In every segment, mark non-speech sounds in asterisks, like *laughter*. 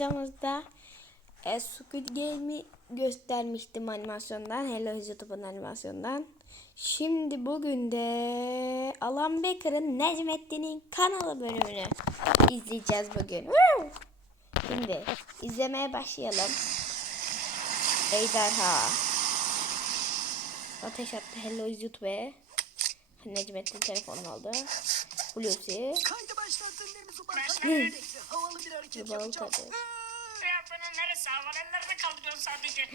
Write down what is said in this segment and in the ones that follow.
videomuzda e, Squid Game'i göstermiştim animasyondan. Hello YouTube'un animasyondan. Şimdi bugün de Alan Baker'ın Necmettin'in kanalı bölümünü izleyeceğiz bugün. Şimdi izlemeye başlayalım. Ejderha. Ateş attı Hello YouTube'e. Necmettin telefonunu aldı. Hulusi. Kaydı başlattın Deniz Uban. Başladı. Havalı bir hareket Balık yapacağım. tadı. Ya bunun neresi havalı ellerini kaldırıyorsun sadece.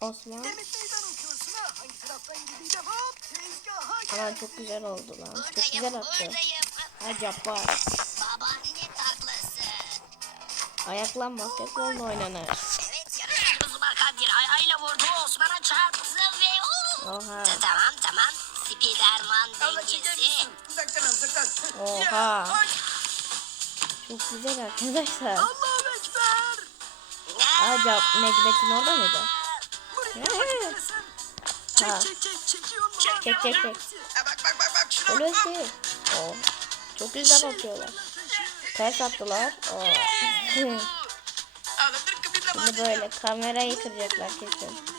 Osman. Demet meydan okuyorsun ha. Hangi taraftan gideceğim? Hop tezgaha gel. Ama çok güzel oldu lan. Çok güzel attı. Cabbar. Babaanne taklası. Ayaklan basketbolla oynanır. Evet yarışmacımız Bakadir ayağıyla vurdu Osman'a çarptı ve. Oha. Tamam tamam. Spiderman dengesi. misin? Uzaktan al uzaktan. Oha. Çok güzel arkadaşlar. Allahu Ekber. Cap Necmettin orada mıydı? Bak neresen. Çek Ha. çek çek çekiyor mu lan? Çek, çek, çek. Ha, bak bak bak bak şuna. Oh. Çok güzel atıyorlar. Ters attılar. Oh. Kıpırdama. Şimdi böyle kamerayı kıracaklar kesin.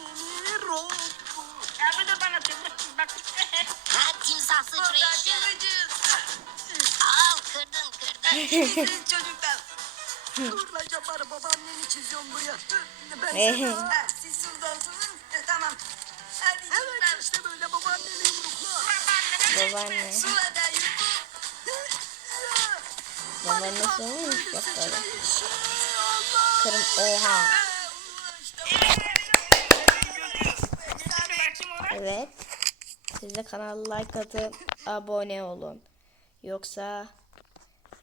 Siz *laughs* çocuklar. Lan Cabbar babaanneni çiziyorum buraya. Ben sana. Ha, Siz sultansınız. E, Tamam. Hadi evet işte böyle babaanneni yumrukla. Babaanne. Suada yumruk. Babaannesi olmuş bak böyle. Kırım. Oha. Evet. Siz de kanala like atın. Abone olun. Yoksa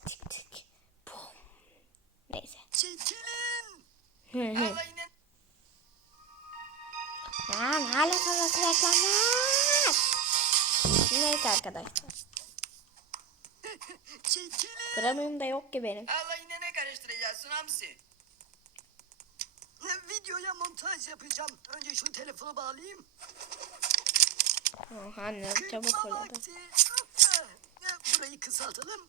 tik tik bum. Neyse. Çekilin. Alayına Lan hala sonrası reklamlar. Neyse arkadaşlar. *laughs* çekilin. Premium da yok ki benim. Alayına ne karıştıracaksın hamsi? Videoya montaj yapacağım. Önce şu telefonu bağlayayım. Oh, annem çabuk vakti. Burayı kısaltalım.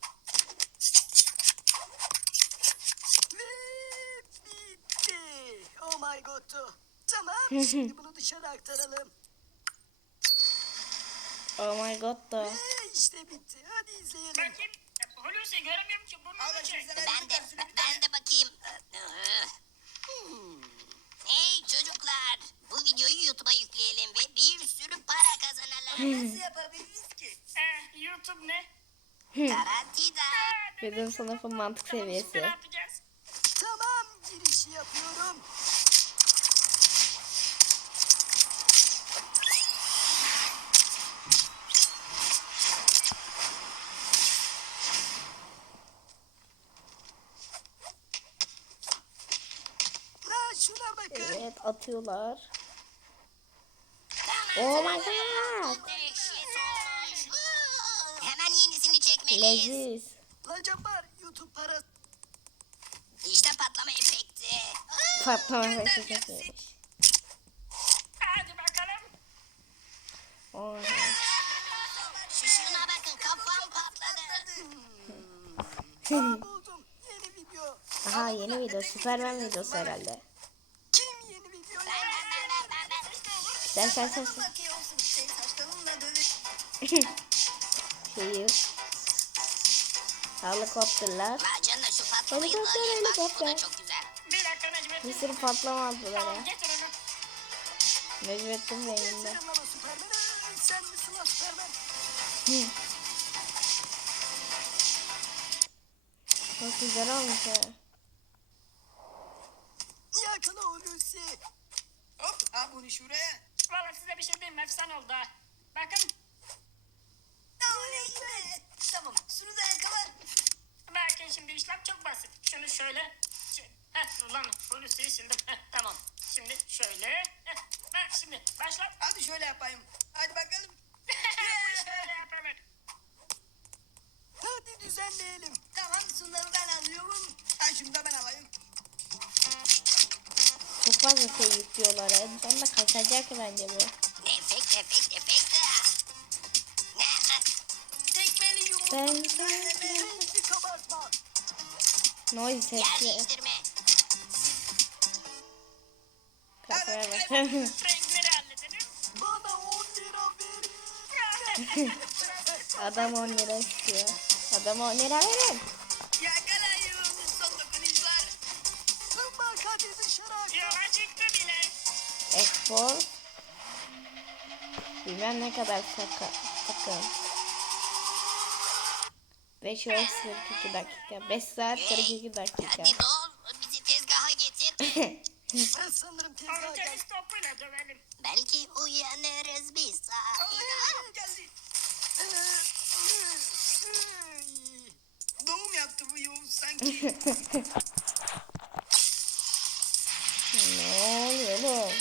Ve bitti. Oh my god. Tamam. *laughs* Şimdi bunu dışarı aktaralım. Oh my god da. Ve işte bitti. Hadi izleyelim. Bakayım. Hulusi göremiyorum ki burnunu çek. Ben de ben de bakayım. Hey çocuklar. Bu videoyu YouTube'a yükleyelim ve bir sürü para kazanalım. Nasıl yapabiliriz ki? Eh, YouTube ne? Tarantida. Bizim sınıfın mantık seviyesi. ne yapacağız? Tamam girişi yapıyorum. Ha şuna bakın. Evet atıyorlar. Oh my god. Hemen yenisini çekmeliyiz. Leziz. Lan Cabbar YouTube parası. İşte patlama efekti. Patlama çekmiş. Hadi bakalım. Oh. Şu şuna bakın kafam patladı. Aha yeni video. Superman videosu herhalde. Sen sen sen sen. Şey. *laughs* Şehir. Helikopterler. Helikopter, helikopter. çok güzel. Bir sürü patlama attılar ya. onu. Necmettin? Hı. Çok güzel olmuş ha. Yakala Hulusi. Hop ha bunu şuraya. Valla size bir şey diyeyim? Efsane oldu ha. Bakın. Oley. Tamam şunu da yakala. Bakın şimdi işlem çok basit. Şunu şöyle. Heh, ulan Hulusi'yi sildim. Heh, tamam. Şimdi şöyle. Heh, bak şimdi başla. Hadi şöyle yapayım. Hadi bakalım. *laughs* şöyle yapalım. Hadi düzenleyelim. Tamam şunları ben alıyorum. Ha şunu da ben alayım fazla şey yüklüyorlar. En sonunda kaçacak bence bu. Nefek nefek nefek de. Tekmeli. Ben... Noise sesli. Kafaya bak. Adam 10 lira istiyor. Adam 10 lira verin. Expo. Bilmem ne kadar saka, sakın. 5 yıl 42 dakika. 5 saat 42 dakika. Bizi tezgaha getir. *laughs* Ben sanırım tezgaha topuyla dövelim. Belki uyanırız bir saat. Geldi. *laughs* Doğum yaptı bu Yavuz sanki. *laughs* ne oluyor oğlum?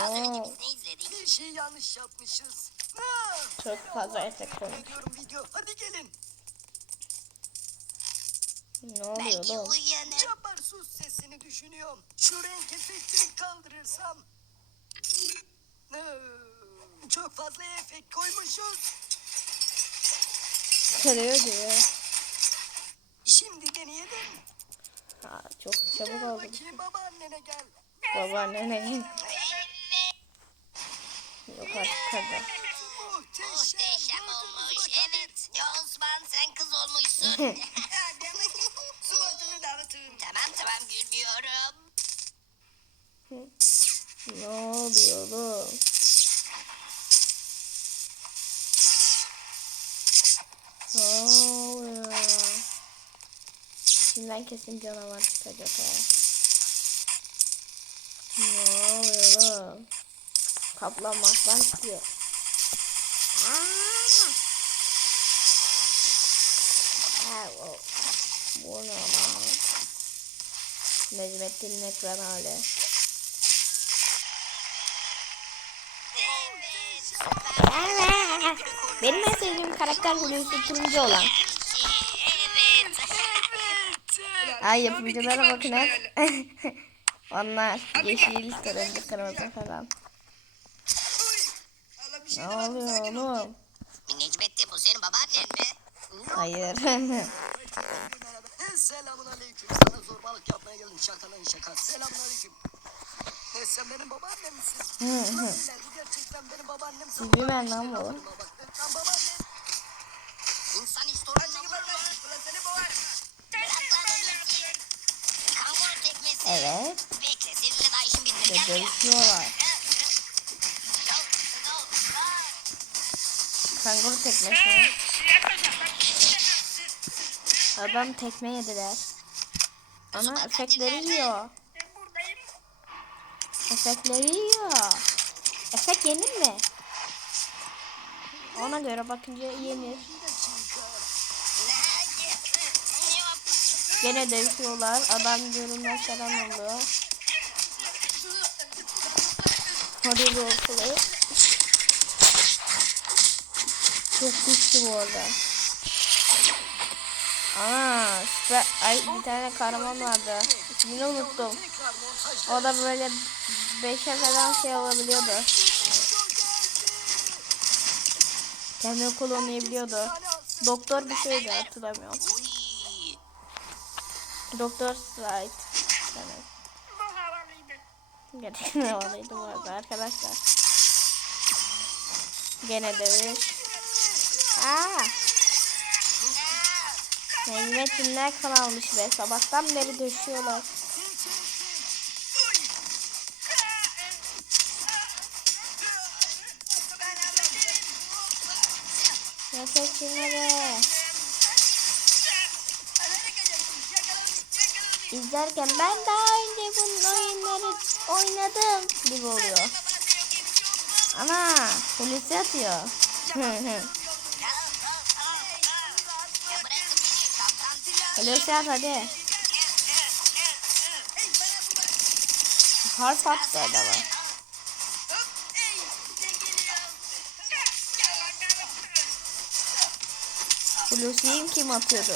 Az önce oluyor? biz ne izledik? Bir şey yanlış yapmışız. Ha, Çok fazla efekt koymuş. Ediyorum video. Hadi gelin. Ne oluyor Belki oğlum? uyanır. Cabbar sus sesini düşünüyorum. Şu renk efektini kaldırırsam. Ee, Çok fazla efekt koymuşuz. Kırıyor gibi. Şimdi deneyelim. Ha, çok çabuk Gel oldu. bakayım babaannene gel. Babaannene Evet. Yok artık kadın. Muhteşem. Olmuş. Hadi. Evet. Ya Osman sen kız olmuşsun. Bakayım. Suratını dağıtın. tamam tamam gülmüyorum. Ne oluyor oğlum? Ne oluyor? İçinden kesin canavar çıkacak ha. Ne oluyor oğlum? Kaplan maslan çıkıyor. Bu ne lan? Necmettin'in ekran hali. Evet. Benim en sevdiğim karakter Hulusi turuncu olan. Ay yapımcılara bakın hep. *laughs* Onlar yeşil, turuncu, kırmızı falan. Şey Ne demem, oluyor sakin ol. oğlum? Necmettin bu senin babaannen mi? Hayır. *laughs* Selamun aleyküm. Sana zorbalık yapmaya geldim. Şakanın şaka. Selamun aleyküm. E, sen benim babaannem misin? Ulan ileride gerçekten benim babaannem. Bilmem lan bu. Lan babaannem. İnsan hiç Hadi torununa git vurur lan. mu? Ulan seni boğar. Bırak lan Hulusi. Kanguru tekmesi. evet. Bekle seninle daha işim bitmedi. Gel buraya. dövüşüyorlar. Kanguru tekmesi. Adam tekme yediler. Ana efektleri yiyor. Efektleri yiyor. Efekt yenir mi? Ona göre bakınca yenir. Gene dövüşüyorlar. Adam görünmez falan oluyor. Hadi roleplay. Çok güçlü bu arada. Aa, süper. Ay bir tane kahraman vardı. İsmini unuttum. O da böyle beşe falan şey olabiliyordu. Kendi kullanabiliyordu. Doktor bir şeydi hatırlamıyorum. Doktor. Bu havalıydı. Gerçekten havalıydı bu arada arkadaşlar. Gene dövüş. Aa, Necmettinler kan almış be. Sabahtan beri döşüyorlar. Necmettinlere. İzlerken ben daha önce bunun oyunları oynadım gibi oluyor. Ana, polisi atıyor. *laughs* kaptan. polisi at hadi. Harf attı adama. Hulusi'yi kim atıyordu?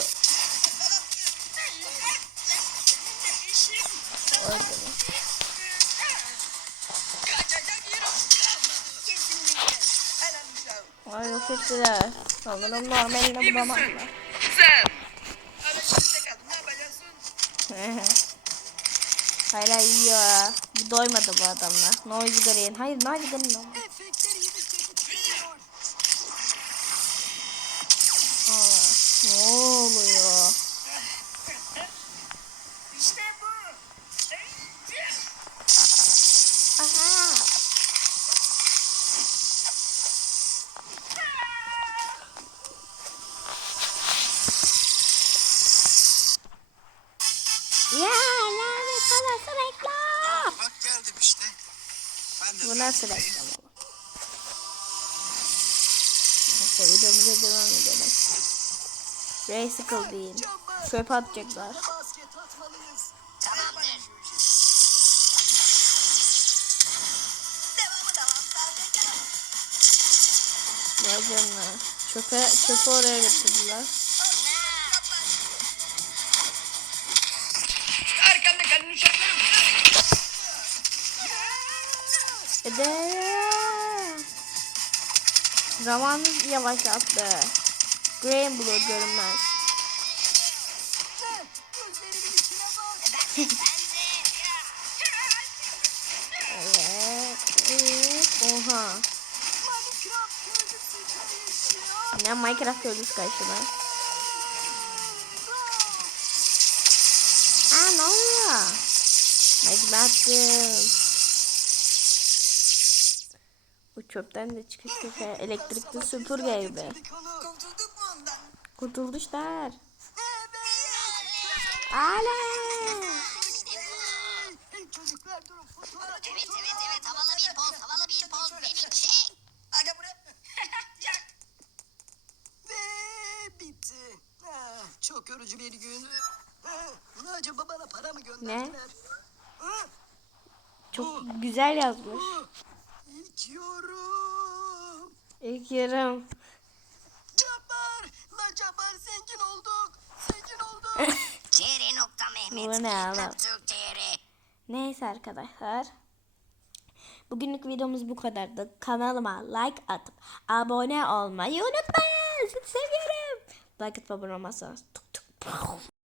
Ay yok ettiler. Sanırım normalini bulamadılar. Hala yiyor. Doymadı bu adamla. Noise Green. Hayır Noise Green. Reklam. Bak geldim işte. Ben de Bu nasıl reklam oğlum? Neyse videomuza devam edelim. Değil. Cabbar. Çöpe atacaklar. Tamamdır. Vay canına. Çöpe, çöpe oraya götürdüler. Ede. Zamanı yavaşlattı. Graham Blue görünmez. De, de. Evet. Oha. Ne Minecraft köylüsü karşıma. Aa ne oluyor? Necmettin. Bu çöpten de çıkış köşe elektrikli süpürge gibi. Kurtulduk mu ondan? Kurtulmuşlar. Evet. Ala. İşte bu. Hey çocuklar durun. Evet evet evet havalı bir poz havalı bir poz beni çek. Aga buraya. *laughs* Ve bitti. Ah, çok yorucu bir gün. Ah, acaba bana para mı gönderdiler? Ah, Çok güzel yazmış. İlk yorum. İlk yarım. Cabbar. La Cabbar zengin olduk. Zengin olduk. *laughs* CR nokta Mehmet. Bu ne oğlum? Neyse arkadaşlar. Bugünlük videomuz bu kadardı. Kanalıma like atıp abone olmayı unutmayın. Sizi seviyorum. Like atıp abone olmazsanız tuk tuk.